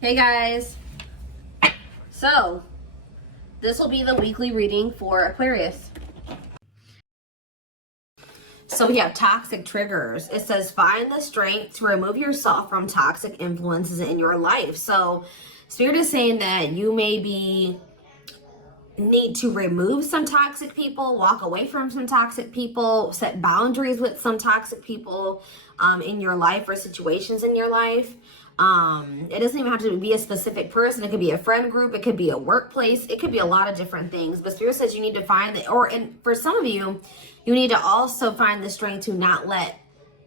Hey guys, so this will be the weekly reading for Aquarius. So we have toxic triggers. It says find the strength to remove yourself from toxic influences in your life. So Spirit is saying that you maybe need to remove some toxic people, walk away from some toxic people, set boundaries with some toxic people in your life or situations in your life. It doesn't even have to be a specific person. It could be a friend group. It could be a workplace. It could be a lot of different things. But Spirit says you need to find that, and for some of you, you need to also find the strength to not let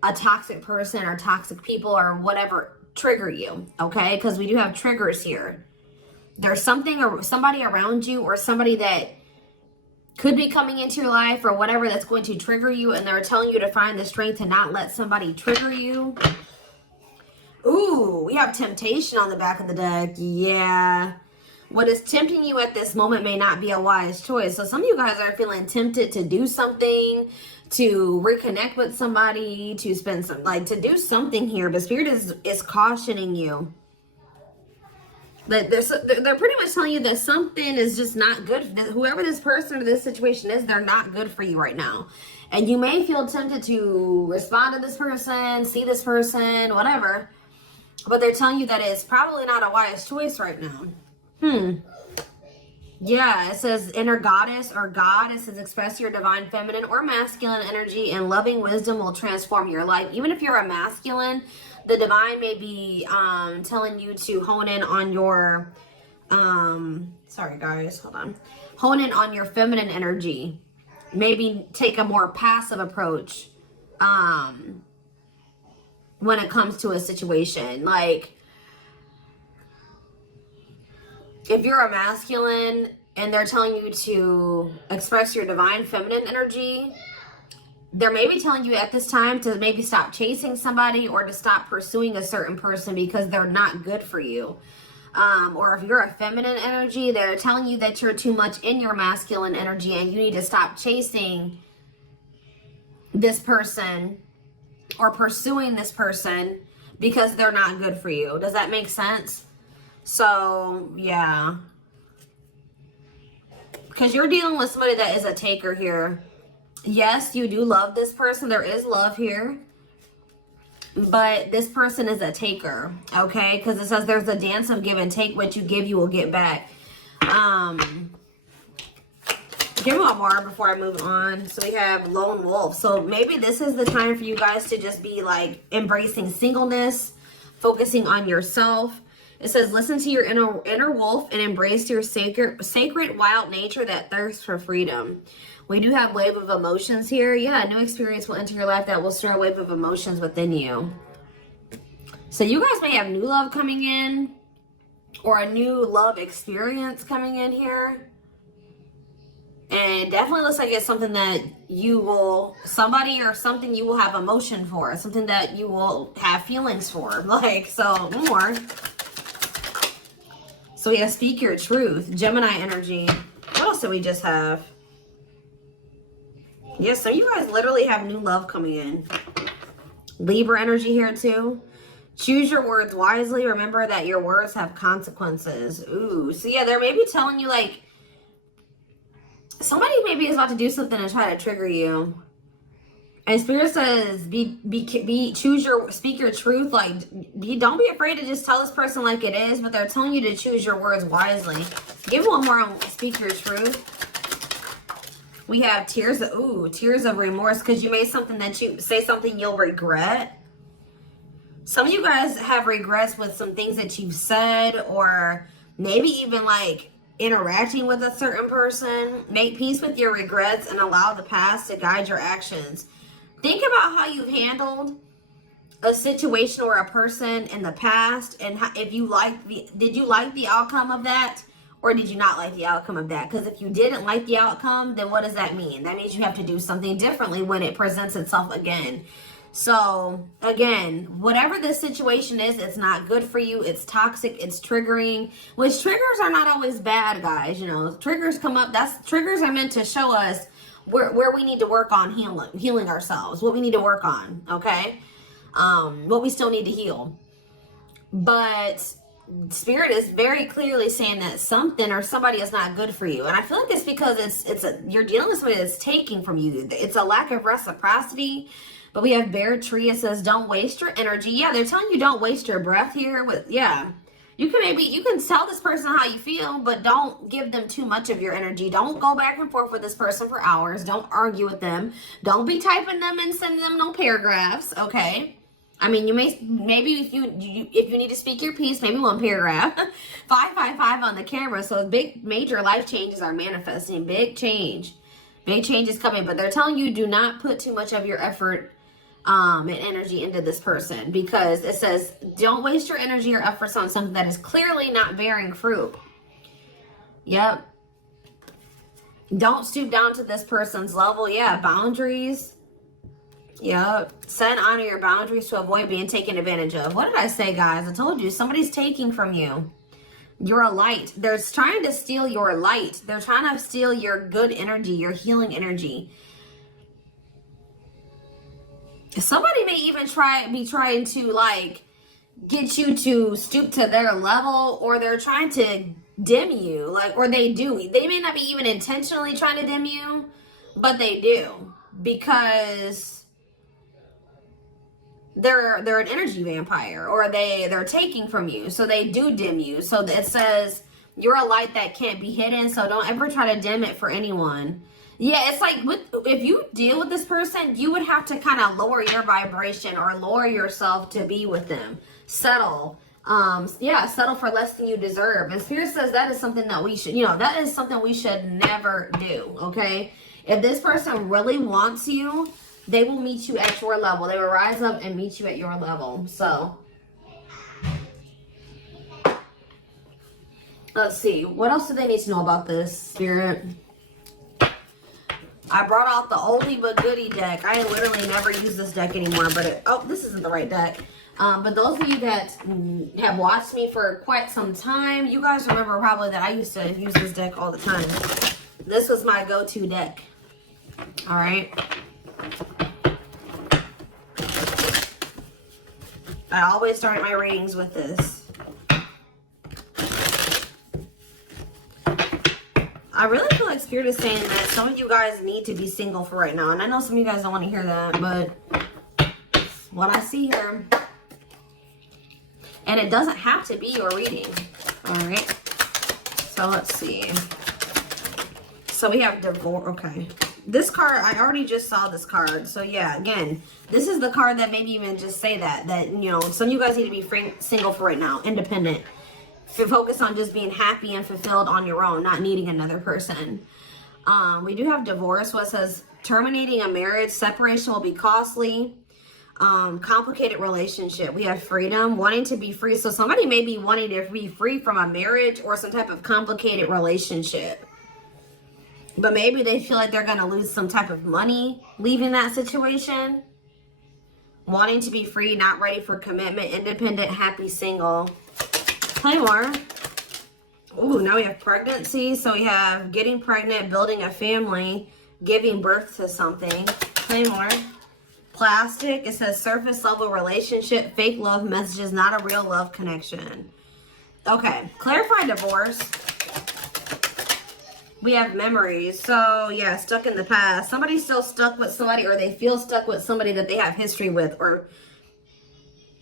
a toxic person or toxic people or whatever trigger you, okay? Because we do have triggers here. There's something or somebody around you or somebody that could be coming into your life or whatever that's going to trigger you, and they're telling you to find the strength to not let somebody trigger you. Ooh, we have temptation on the back of the deck. Yeah. What is tempting you at this moment may not be a wise choice. So some of you guys are feeling tempted to do something, to reconnect with somebody, to spend some, to do something here. But Spirit is cautioning you. That they're pretty much telling you that something is just not good. Whoever this person or this situation is, they're not good for you right now. And you may feel tempted to respond to this person, see this person, whatever. But they're telling you that it's probably not a wise choice right now. Yeah, it says inner goddess or God. It says express your divine feminine or masculine energy, and loving wisdom will transform your life. Even if you're a masculine, the divine may be telling you to hone in on your, sorry guys, hold on. Hone in on your feminine energy. Maybe take a more passive approach when it comes to a situation. Like, if you're a masculine and they're telling you to express your divine feminine energy, they're maybe telling you at this time to maybe stop chasing somebody or to stop pursuing a certain person because they're not good for you. Or if you're a feminine energy, they're telling you that you're too much in your masculine energy and you need to stop chasing this person or pursuing this person because they're not good for you. Does that make sense? So, yeah. Because you're dealing with somebody that is a taker here. Yes, you do love this person. There is love here. But this person is a taker, okay? Because it says there's a dance of give and take. What you give, you will get back. Give me one more before I move on. So we have lone wolf. So maybe this is the time for you guys to just be like embracing singleness, focusing on yourself. It says listen to your inner wolf and embrace your sacred wild nature that thirsts for freedom. We do have wave of emotions here. Yeah, a new experience will enter your life that will stir a wave of emotions within you. So you guys may have new love coming in or a new love experience coming in here. And it definitely looks like it's something that you will, somebody or something you will have emotion for. Something that you will have feelings for. Like, so more. So we have speak your truth. Gemini energy. What else do we just have? Yes, so you guys literally have new love coming in. Libra energy here too. Choose your words wisely. Remember that your words have consequences. Ooh, so yeah, they're maybe telling you like, somebody maybe is about to do something to try to trigger you. And Spirit says, speak your truth. Like, don't be afraid to just tell this person like it is, but they're telling you to choose your words wisely. Give one more on speak your truth. We have tears of remorse, because you made something that you say something you'll regret. Some of you guys have regrets with some things that you've said, or maybe even like interacting with a certain person. Make peace with your regrets and allow the past to guide your actions. Think about how you've handled a situation or a person in the past, and if you did you like the outcome of that, or did you not like the outcome of that? Because if you didn't like the outcome, then what does that mean? That means you have to do something differently when it presents itself again. So again, whatever this situation is, it's not good for you. It's toxic. It's triggering, which triggers are not always bad, guys. You know, triggers come up. Triggers are meant to show us where we need to work on healing ourselves, what we need to work on. Okay. What we still need to heal. But Spirit is very clearly saying that something or somebody is not good for you. And I feel like it's because you're dealing with somebody that's taking from you. It's a lack of reciprocity. But we have Bear Tree. It says, don't waste your energy. Yeah, they're telling you don't waste your breath here. You can tell this person how you feel, but don't give them too much of your energy. Don't go back and forth with this person for hours. Don't argue with them. Don't be typing them and sending them no paragraphs, okay? I mean, maybe if you need to speak your piece, maybe one paragraph. 555 on the camera. So big, major life changes are manifesting. Big change. Big change is coming. But they're telling you do not put too much of your effort and energy into this person, because it says don't waste your energy or efforts on something that is clearly not bearing fruit. Yep. Don't stoop down to this person's level. Yeah, boundaries. Yep. Set and honor your boundaries to avoid being taken advantage of. What did I say, guys? I told you somebody's taking from you. You're a light. They're trying to steal your light. They're trying to steal your good energy, your healing energy. Somebody may even be trying to like get you to stoop to their level, or they're trying to dim you, like, or they do. They may not be even intentionally trying to dim you, but they do, because they're an energy vampire, or they're taking from you, so they do dim you. So it says you're a light that can't be hidden, so don't ever try to dim it for anyone. Yeah, it's like if you deal with this person, you would have to kind of lower your vibration or lower yourself to be with them. Settle. Settle for less than you deserve. And Spirit says that is something that we should, that is something we should never do, okay? If this person really wants you, they will meet you at your level. They will rise up and meet you at your level. So, let's see. What else do they need to know about this, Spirit? I brought out the oldie but goodie deck. I literally never use this deck anymore, but this isn't the right deck. But those of you that have watched me for quite some time, you guys remember probably that I used to use this deck all the time. This was my go-to deck. All right. I always start my readings with this. I really feel like Spirit is saying that some of you guys need to be single for right now. And I know some of you guys don't want to hear that, but what I see here. And it doesn't have to be your reading. All right. So let's see. So we have divorce. Okay. This card, I already just saw this card. So yeah, again, this is the card that maybe even just say that some of you guys need to be single for right now, independent. Focus on just being happy and fulfilled on your own, not needing another person. We do have divorce. What says terminating a marriage, separation will be costly. Complicated relationship. We have freedom, wanting to be free. So somebody may be wanting to be free from a marriage or some type of complicated relationship. But maybe they feel like they're going to lose some type of money leaving that situation. Wanting to be free, not ready for commitment, independent, happy, single. Play more. Ooh, now we have pregnancy. So we have getting pregnant, building a family, giving birth to something. Play more. Plastic. It says surface level relationship, fake love messages, not a real love connection. Okay. Clarify divorce. We have memories. So yeah, stuck in the past. Somebody's still stuck with somebody, or they feel stuck with somebody that they have history with, or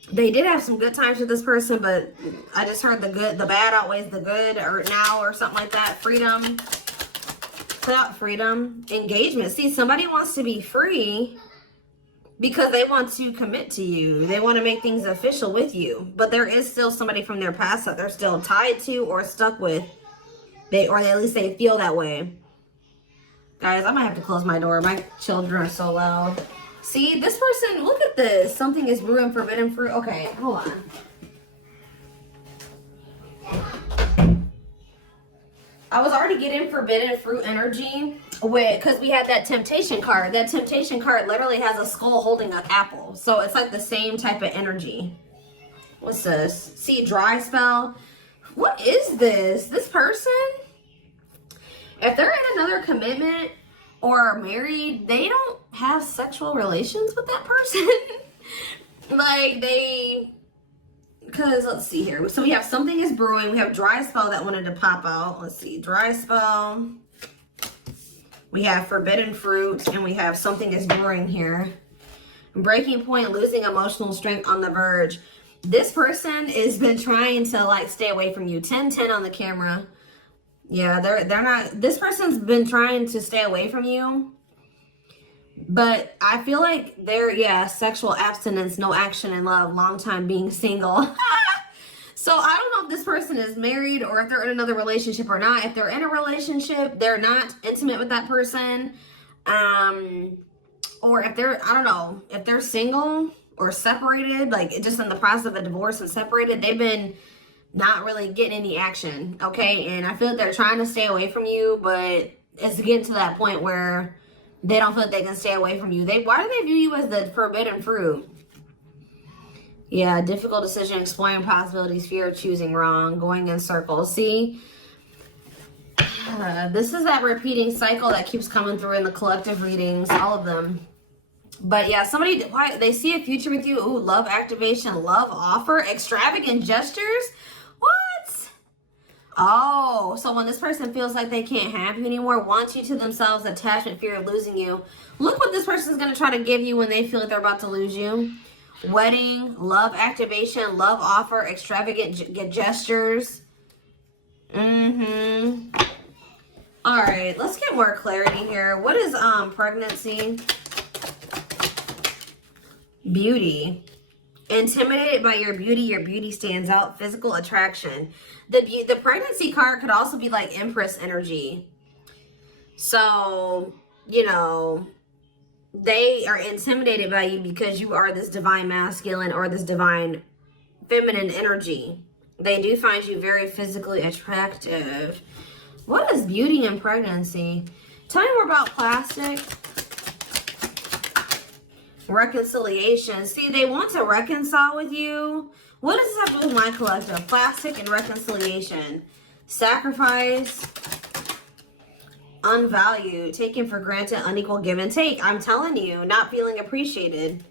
they did have some good times with this person, but I just heard the bad outweighs the good, or now, or something like that. Freedom. Freedom. Engagement. See, somebody wants to be free because they want to commit to you. They want to make things official with you. But there is still somebody from their past that they're still tied to or stuck with. Or at least they feel that way. Guys, I might have to close my door. My children are so loud. See, this person, look at this. Something is brewing forbidden fruit. Okay, hold on. I was already getting forbidden fruit energy because we had that temptation card. That temptation card literally has a skull holding an apple. So it's like the same type of energy. What's this? See, dry spell. What is this? This person, if they're in another commitment or married, they don't have sexual relations with that person. Like because let's see here. So we have something is brewing. We have dry spell that wanted to pop out. Let's see, dry spell. We have forbidden fruit, and we have something is brewing here. Breaking point, losing emotional strength, on the verge. This person has been trying to like stay away from you. 10-10 on the camera. Yeah, they're not. This person's been trying to stay away from you. But I feel like they're, sexual abstinence, no action in love, long time being single. So I don't know if this person is married or if they're in another relationship or not. If they're in a relationship, they're not intimate with that person. Or if they're, I don't know, if they're single or separated, like just in the process of a divorce and separated, they've been not really getting any action, okay? And I feel like they're trying to stay away from you, but it's getting to that point where they don't feel like they can stay away from you. Why do they view you as the forbidden fruit? Yeah, difficult decision, exploring possibilities, fear of choosing wrong, going in circles. See, this is that repeating cycle that keeps coming through in the collective readings, all of them. But yeah, they see a future with you. Ooh, love activation, love offer, extravagant gestures. What? Oh, so when this person feels like they can't have you anymore, wants you to themselves, attachment, fear of losing you. Look what this person's going to try to give you when they feel like they're about to lose you. Wedding, love activation, love offer, extravagant gestures. All right, let's get more clarity here. What is pregnancy? Beauty. Intimidated by your beauty stands out. Physical attraction. The pregnancy card could also be like Empress energy. So, you know, they are intimidated by you because you are this divine masculine or this divine feminine energy. They do find you very physically attractive. What is beauty and pregnancy? Tell me more about plastic. Reconciliation. See, they want to reconcile with you. What does this have to do with my collective? Plastic and reconciliation. Sacrifice. Unvalued. Taken for granted. Unequal give and take. I'm telling you, not feeling appreciated.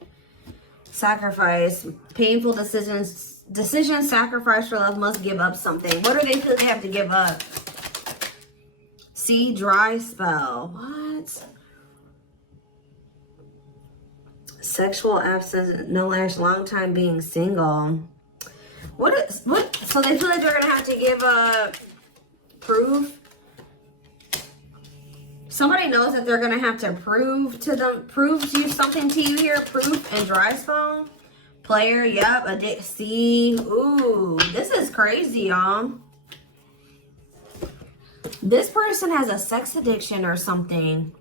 Sacrifice. Painful decisions. Sacrifice for love. Must give up something. What do they feel they have to give up? See, dry spell. What? Sexual absence, no lash, long time being single. What? So they feel like they're gonna have to give proof. Somebody knows that they're gonna have to prove you something to you here. Proof and dry spell. Player, yep. See, ooh, this is crazy, y'all. This person has a sex addiction or something.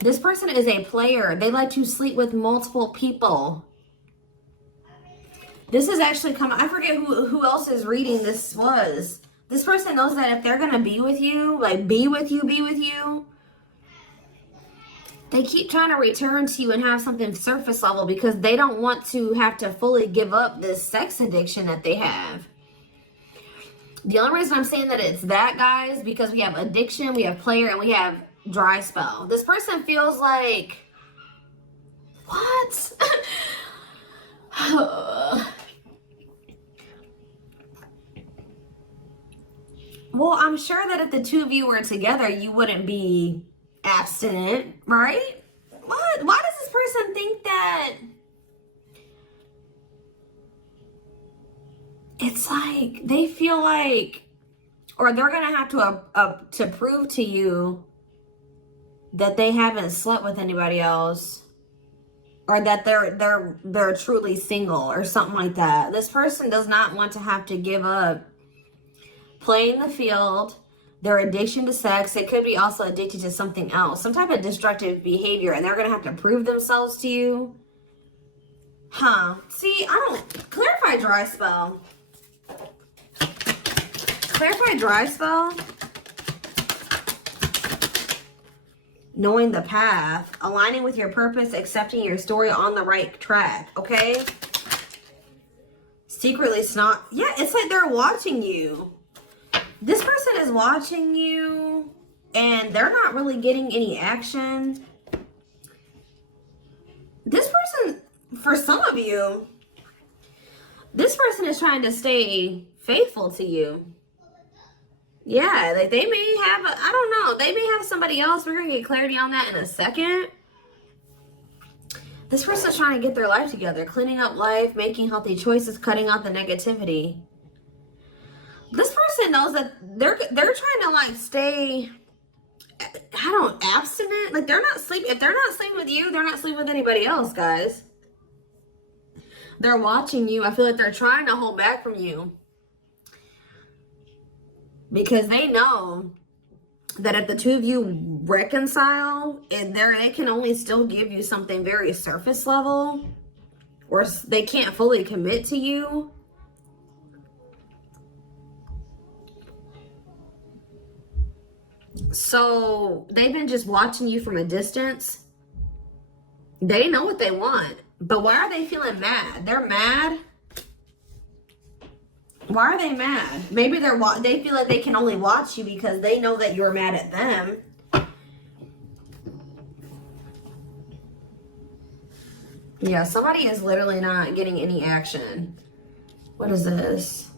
This person is a player. They like to sleep with multiple people. This is actually coming. I forget who else's reading this was. This person knows that if they're going to be with you, like be with you, they keep trying to return to you and have something surface level because they don't want to have to fully give up this sex addiction that they have. The only reason I'm saying that it's that, guys, because we have addiction, we have player, and we have dry spell. This person feels like, what? Well, I'm sure that if the two of you were together, you wouldn't be abstinent, right? What? Why does this person think that? It's like they feel like, or they're gonna have to prove to you that they haven't slept with anybody else, or that they're truly single or something like that. This person does not want to have to give up playing the field, their addiction to sex. They could be also addicted to something else, some type of destructive behavior, and they're going to have to prove themselves to you. See, I don't... Clarify dry spell. Clarify dry spell. Knowing the path, aligning with your purpose, accepting your story, on the right track, okay? Secretly snot. Yeah, it's like they're watching you. This person is watching you and they're not really getting any action. This person for some of you, this person is trying to stay faithful to you. Yeah, like they may have, I don't know, they may have somebody else. We're going to get clarity on that in a second. This person's trying to get their life together, cleaning up life, making healthy choices, cutting out the negativity. This person knows that they're trying to like stay, abstinent. Like they're not sleeping. If they're not sleeping with you, they're not sleeping with anybody else, guys. They're watching you. I feel like they're trying to hold back from you. Because they know that if the two of you reconcile, and they can only still give you something very surface level, or they can't fully commit to you. So they've been just watching you from a distance. They know what they want, but why are they feeling mad? They're mad. Why are they mad? Maybe they feel like they can only watch you because they know that you're mad at them. Yeah, somebody is literally not getting any action. What is this?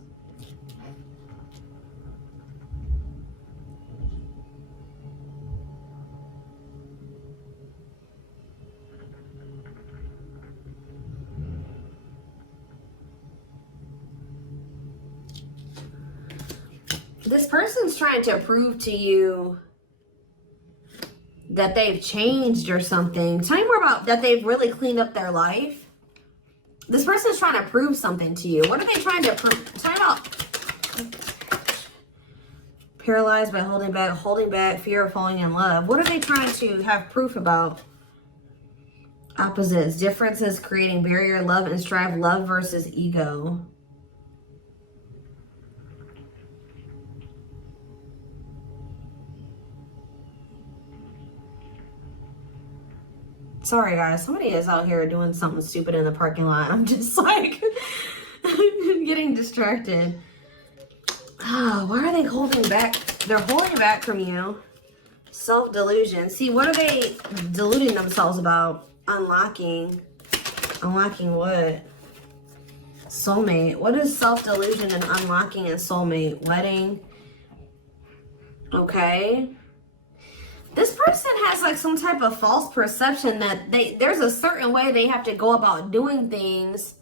This person's trying to prove to you that they've changed or something. Tell me more about that. They've really cleaned up their life. This person's trying to prove something to you. What are they trying to prove? Tell me about paralyzed by holding back, fear of falling in love. What are they trying to have proof about? Opposites, differences, creating barrier, love and strive, love versus ego. Sorry, guys. Somebody is out here doing something stupid in the parking lot. I'm just like getting distracted. Oh, why are they holding back? They're holding back from you. Self-delusion. See, what are they deluding themselves about? Unlocking. Unlocking what? Soulmate. What is self-delusion and unlocking and soulmate? Wedding. Okay. This person has like some type of false perception that there's a certain way they have to go about doing things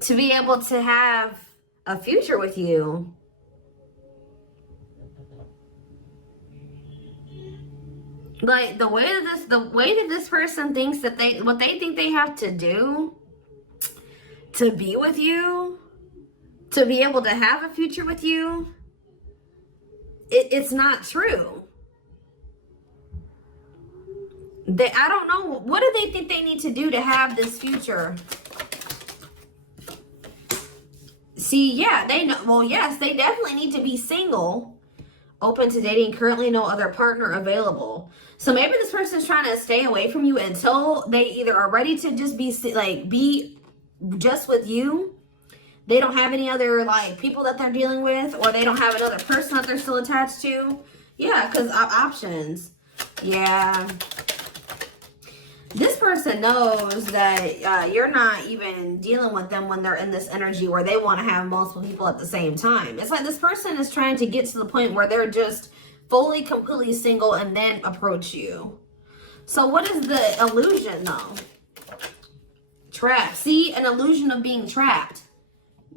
to be able to have a future with you. Like the way that this person thinks that what they think they have to do to be with you, to be able to have a future with you, it's not true. I don't know. What do they think they need to do to have this future? See, yeah, they know. Well, yes, they definitely need to be single, open to dating, currently no other partner available. So maybe this person's trying to stay away from you until they either are ready to just be just with you. They don't have any other like people that they're dealing with, or they don't have another person that they're still attached to. Yeah, because options. Yeah. This person knows that you're not even dealing with them when they're in this energy where they want to have multiple people at the same time. It's like this person is trying to get to the point where they're just fully, completely single and then approach you. So what is the illusion though? Trapped. See, an illusion of being trapped.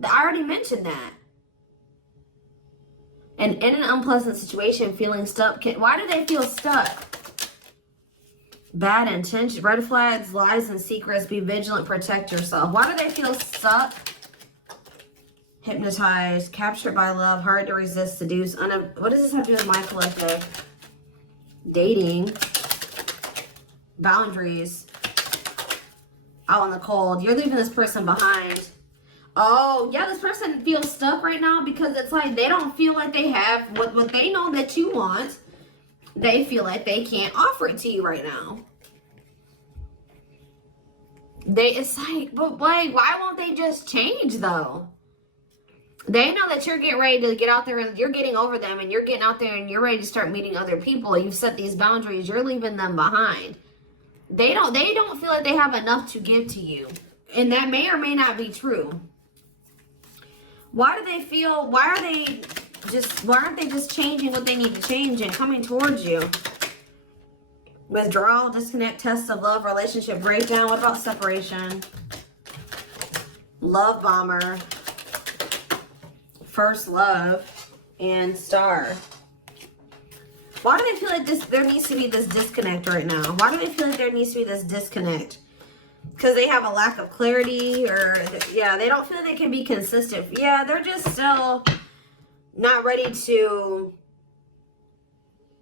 I already mentioned that. And in an unpleasant situation, feeling stuck. Why do they feel stuck? Bad intention, red flags, lies, and secrets. Be vigilant, protect yourself. Why do they feel stuck? Hypnotized, captured by love, hard to resist, seduce. What does this have to do with my collective? Dating. Boundaries. Out in the cold. You're leaving this person behind. Oh, yeah, this person feels stuck right now because it's like they don't feel like they have what they know that you want. They feel like they can't offer it to you right now. It's like, but like, why won't they just change though? They know that you're getting ready to get out there and you're getting over them and you're getting out there and you're ready to start meeting other people. You've set these boundaries. You're leaving them behind. They don't feel like they have enough to give to you. And that may or may not be true. Why do they feel, why aren't they just changing what they need to change and coming towards you? Withdrawal, disconnect, test of love, relationship breakdown. What about separation? Love bomber, first love, and star. Why do they feel like there needs to be this disconnect right now? Why do they feel like there needs to be this disconnect? Because they have a lack of clarity, or yeah, they don't feel they can be consistent. Yeah, they're just still not ready to,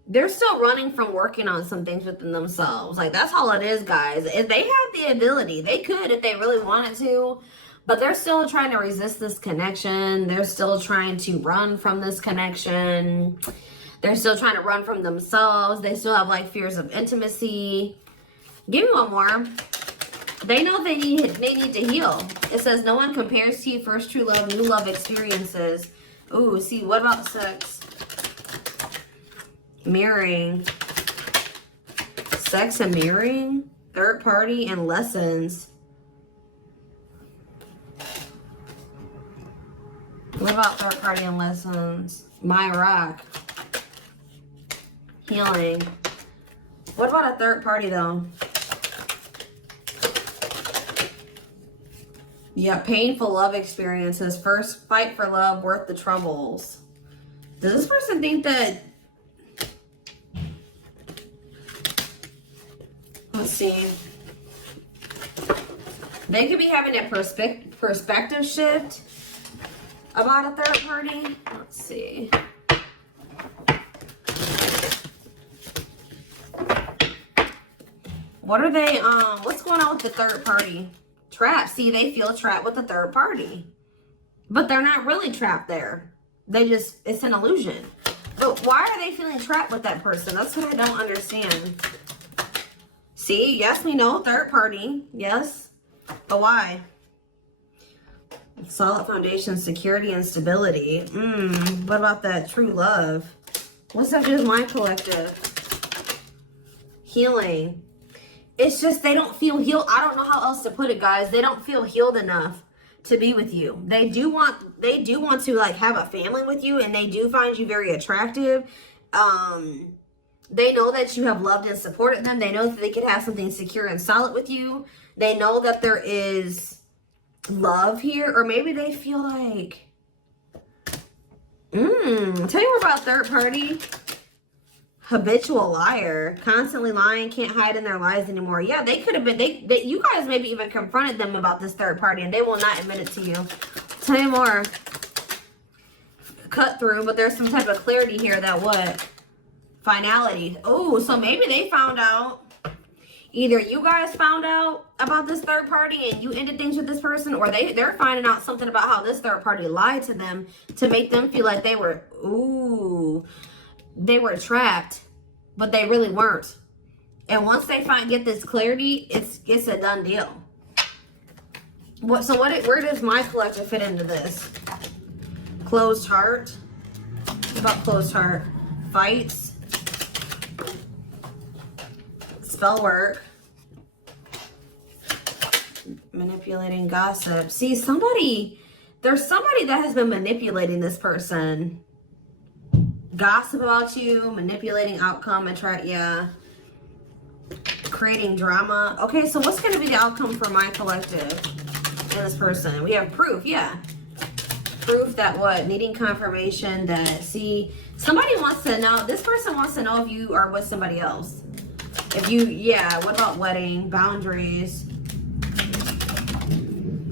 they're still running from working on some things within themselves. Like, that's all it is, guys. If they have the ability, they could if they really wanted to, but they're still trying to resist this connection. They're still trying to run from this connection. They're still trying to run from themselves. They still have like fears of intimacy. Give me one more. They know they need to heal. It says no one compares to you. First true love, new love experiences. Ooh, see, what about sex? Mirroring. Sex and mirroring. Third party and lessons. What about third party and lessons? My rock. Healing. What about a third party though? Yeah, painful love experiences. First fight for love, worth the troubles. Does this person think that... Let's see. They could be having a perspective shift about a third party. Let's see. What are they, what's going on with the third party? Trapped. See, they feel trapped with the third party. But they're not really trapped there. They just, it's an illusion. But why are they feeling trapped with that person? That's what I don't understand. See, yes, we know, third party. Yes. But why? Solid foundation, security, and stability. What about that true love? What's up with my collective? Healing. It's just they don't feel healed. I don't know how else to put it, guys. They don't feel healed enough to be with you. They do want to like have a family with you, and they do find you very attractive. They know that you have loved and supported them. They know that they could have something secure and solid with you. They know that there is love here, or maybe they feel like tell you more about third party. Habitual liar, constantly lying, can't hide in their lies anymore. Yeah, they could have been, you guys maybe even confronted them about this third party, and they will not admit it to you. Tell me more. Cut through, but there's some type of clarity here that what? Finality. Oh, so maybe they found out. Either you guys found out about this third party and you ended things with this person, or they're finding out something about how this third party lied to them to make them feel like they were, they were trapped, but they really weren't. And once they get this clarity, it's a done deal. Where does my collective fit into this? Closed heart. What about closed heart? Fights. Spell work. Manipulating, gossip. See, there's somebody that has been manipulating this person. Gossip about you, manipulating outcome, creating drama. Okay, so what's going to be the outcome for my collective and this person? We have proof, proof that what? Needing confirmation that, see, somebody wants to know, this person wants to know if you are with somebody else. If you, what about wedding, boundaries,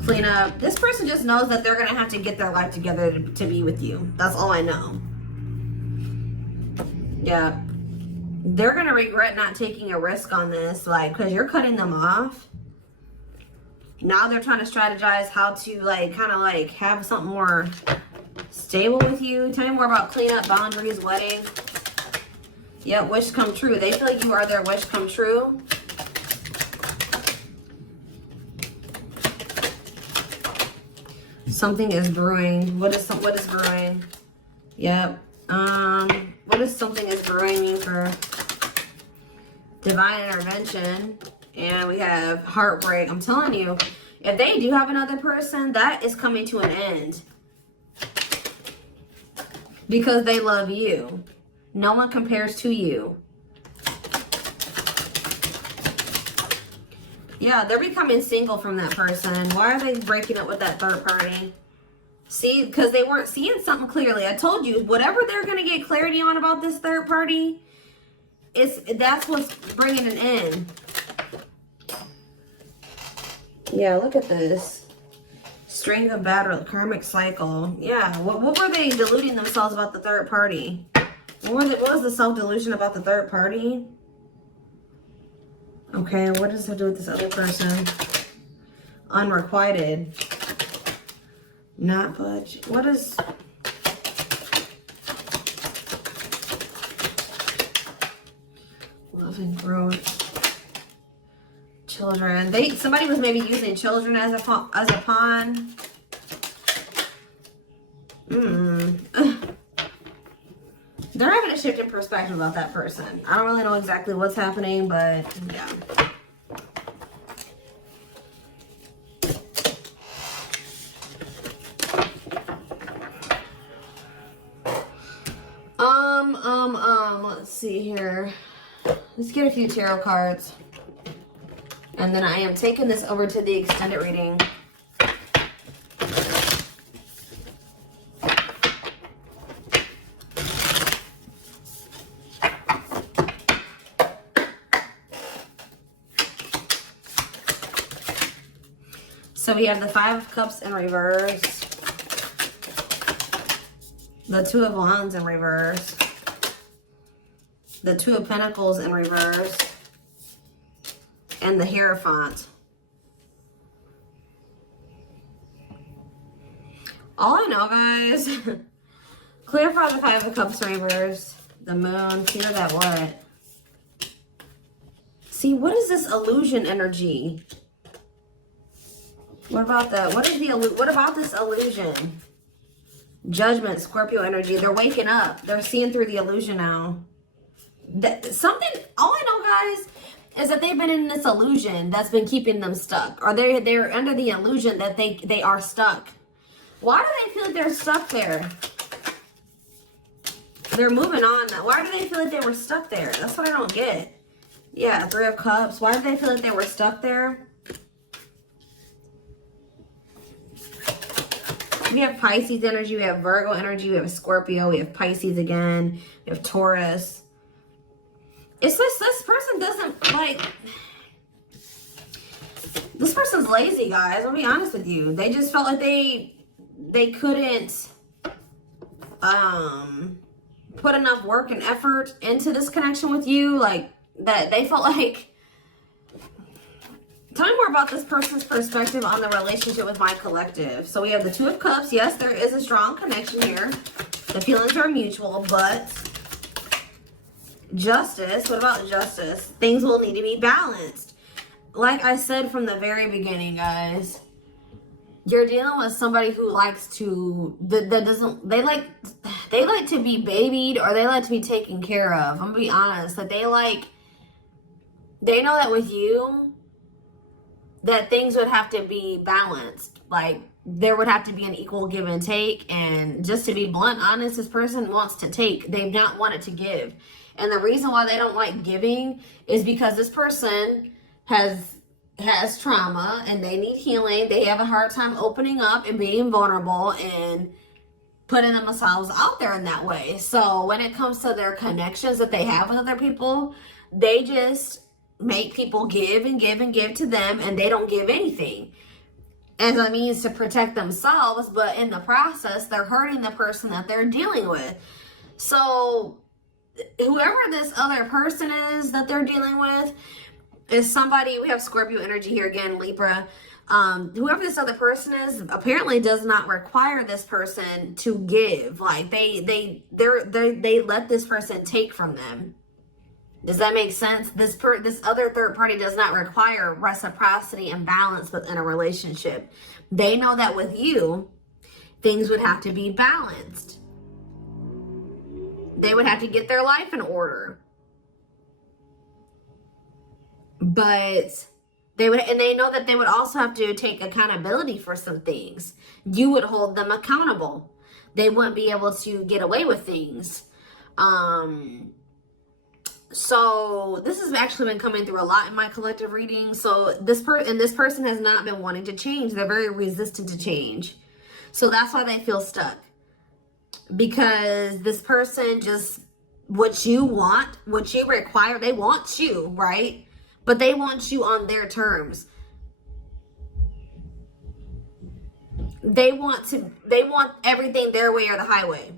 clean up. This person just knows that they're going to have to get their life together to be with you. That's all I know. Yeah, they're going to regret not taking a risk on this, like, because you're cutting them off. Now they're trying to strategize how to, like, kind of, like, have something more stable with you. Tell me more about cleanup, boundaries, wedding. Yeah, wish come true. They feel like you are their wish come true. Something is brewing. What is brewing? Yep. What is something is brewing mean for divine intervention? And we have heartbreak. I'm telling you, if they do have another person, that is coming to an end. Because they love you. No one compares to you. Yeah, they're becoming single from that person. Why are they breaking up with that third party? See, because they weren't seeing something clearly. I told you, whatever they're going to get clarity on about this third party, that's what's bringing an end. Yeah, look at this. String of battle, karmic cycle. Yeah, what were they deluding themselves about the third party? What was the self-delusion about the third party? Okay, what does it do with this other person? Unrequited. Not budge. What is... Love and growth. Children. Somebody was maybe using children as a pawn. They're having a shift in perspective about that person. I don't really know exactly what's happening, but yeah. Let's see here. Let's get a few tarot cards. And then I am taking this over to the extended reading. So we have the Five of Cups in reverse. The Two of Wands in reverse. The Two of Pentacles in reverse. And the Hierophant. All I know, guys, clarify the Five of Cups in reverse. The Moon, clear that what? See, what is this illusion energy? What about that? What about this illusion? Judgment, Scorpio energy. They're waking up. They're seeing through the illusion now. All I know, guys, is that they've been in this illusion that's been keeping them stuck. Or they're under the illusion that they are stuck. Why do they feel like they're stuck there? They're moving on now. Why do they feel like they were stuck there? That's what I don't get. Yeah, Three of Cups. Why do they feel like they were stuck there? We have Pisces energy, we have Virgo energy, we have Scorpio, we have Pisces again, we have Taurus. It's just this person doesn't like... This person's lazy, guys. I'll be honest with you. They just felt like they couldn't put enough work and effort into this connection with you. Like, that they felt like... Tell me more about this person's perspective on the relationship with my collective. So we have the Two of Cups. Yes, there is a strong connection here. The feelings are mutual, but Justice. What about Justice? Things will need to be balanced. Like I said from the very beginning, guys, you're dealing with somebody who likes to they like to be babied, or they like to be taken care of. I'm gonna be honest, that they know that with you, that things would have to be balanced. Like, there would have to be an equal give and take. And just to be blunt, honest, this person wants to take. They've not wanted to give. And the reason why they don't like giving is because this person has trauma and they need healing. They have a hard time opening up and being vulnerable and putting themselves out there in that way. So when it comes to their connections that they have with other people, they just make people give and give and give to them, and they don't give anything as a means to protect themselves, but in the process they're hurting the person that they're dealing with. So whoever this other person is that they're dealing with is somebody, we have Scorpio energy here again, Libra. Whoever this other person is apparently does not require this person to give. Like, they let this person take from them. Does that make sense? This other third party does not require reciprocity and balance within a relationship. They know that with you, things would have to be balanced. They would have to get their life in order. But they would, and they know that they would also have to take accountability for some things. You would hold them accountable. They wouldn't be able to get away with things. So this has actually been coming through a lot in my collective reading. So this person has not been wanting to change. They're very resistant to change. So that's why they feel stuck. Because this person just, what you want, what you require, they want you, right? But they want you on their terms. They want everything their way or the highway.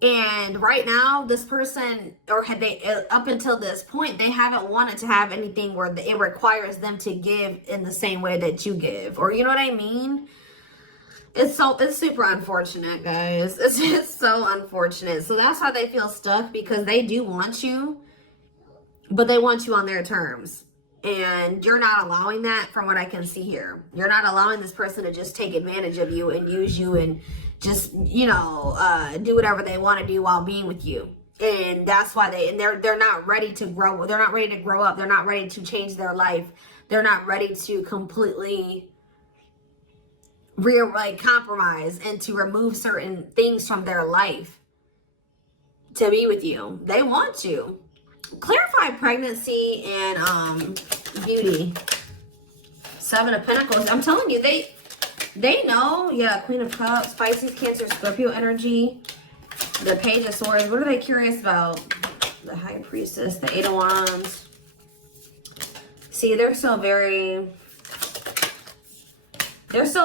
And right now, this person, or had they, up until this point, they haven't wanted to have anything where it requires them to give in the same way that you give. Or you know what I mean? It's super unfortunate, guys. It's just so unfortunate. So that's why they feel stuck, because they do want you, but they want you on their terms. And you're not allowing that, from what I can see here. You're not allowing this person to just take advantage of you and use you and just, you know, do whatever they want to do while being with you. And that's why they're not ready to grow. They're not ready to grow up. They're not ready to change their life. They're not ready to completely compromise and to remove certain things from their life to be with you. They want you. Clarify pregnancy and beauty. 7 of Pentacles. I'm telling you, they know. Yeah, Queen of Cups, Pisces, Cancer, Scorpio energy. The Page of Swords. What are they curious about? The High Priestess, the 8 of Wands. See, they're so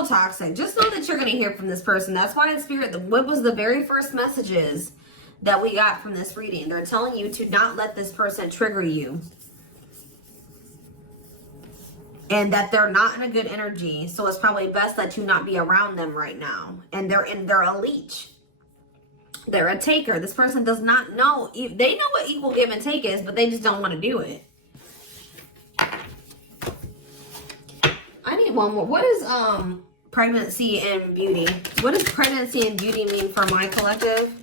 toxic. Just know that you're going to hear from this person. That's why in Spirit, what was the very first messages that we got from this reading? They're telling you to not let this person trigger you. And that they're not in a good energy. So it's probably best that you not be around them right now. And they're a leech. They're a taker. This person does not know. They know what equal give and take is, but they just don't want to do it. I need one more. What is pregnancy and beauty? What does pregnancy and beauty mean for my collective?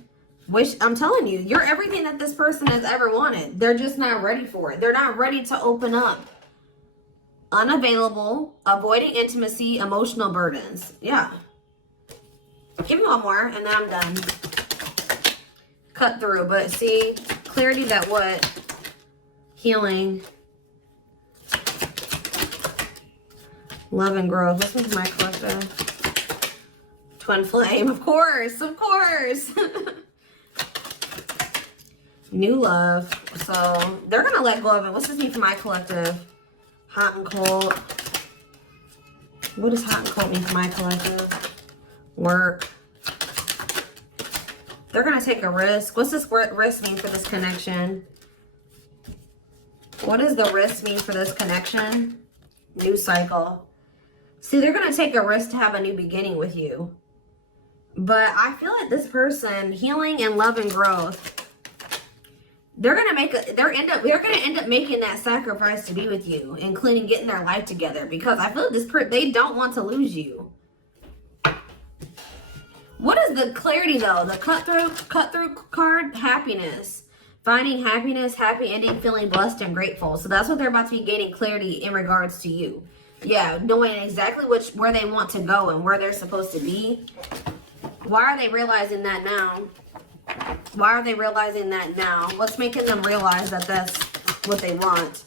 I'm telling you, you're everything that this person has ever wanted. They're just not ready for it. They're not ready to open up. Unavailable, avoiding intimacy, emotional burdens. Yeah. Give me one more and then I'm done. Cut through, but see, clarity that what? Healing. Love and growth. This one's my collective. Twin flame, of course, of course. New love. So they're gonna let go of it. What's this mean for my collective? Hot and cold. What does hot and cold mean for my collective? Work. They're gonna take a risk. What's this risk mean for this connection? What does the risk mean for this connection? New cycle. See, they're gonna take a risk to have a new beginning with you. But I feel like this person, healing and love and growth, they're gonna end up making that sacrifice to be with you, including getting their life together, because I feel like they don't want to lose you. What is the clarity though? The cut through card, happiness. Finding happiness, happy ending, feeling blessed and grateful. So that's what they're about to be gaining clarity in regards to you. Yeah, knowing exactly where they want to go and where they're supposed to be. Why are they realizing that now? Why are they realizing that now? What's making them realize that that's what they want?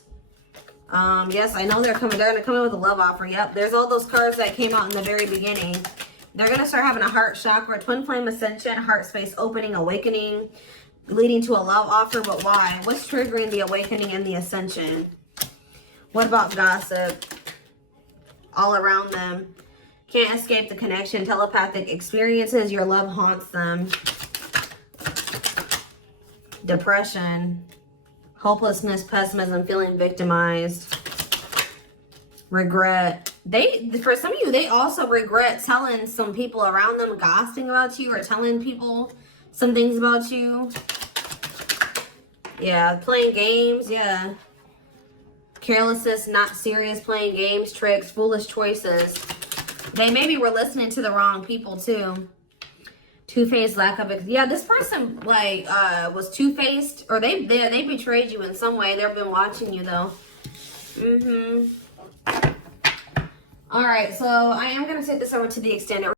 Yes, I know they're gonna come in with a love offer. Yep, there's all those cards that came out in the very beginning. They're gonna start having a heart chakra, twin flame ascension, heart space opening, awakening, leading to a love offer. But why? What's triggering the awakening and the ascension? What about gossip? All around them. Can't escape the connection. Telepathic experiences. Your love haunts them. Depression. Hopelessness, pessimism, feeling victimized. Regret. For some of you, they also regret telling some people around them, gossiping about you or telling people some things about you. Yeah, playing games. Yeah. Carelessness, not serious, playing games, tricks, foolish choices. They maybe were listening to the wrong people too. Two-faced, lack of, yeah, this person, like, was two-faced, or they betrayed you in some way. They've been watching you, though. All right, so I am going to take this over to the extended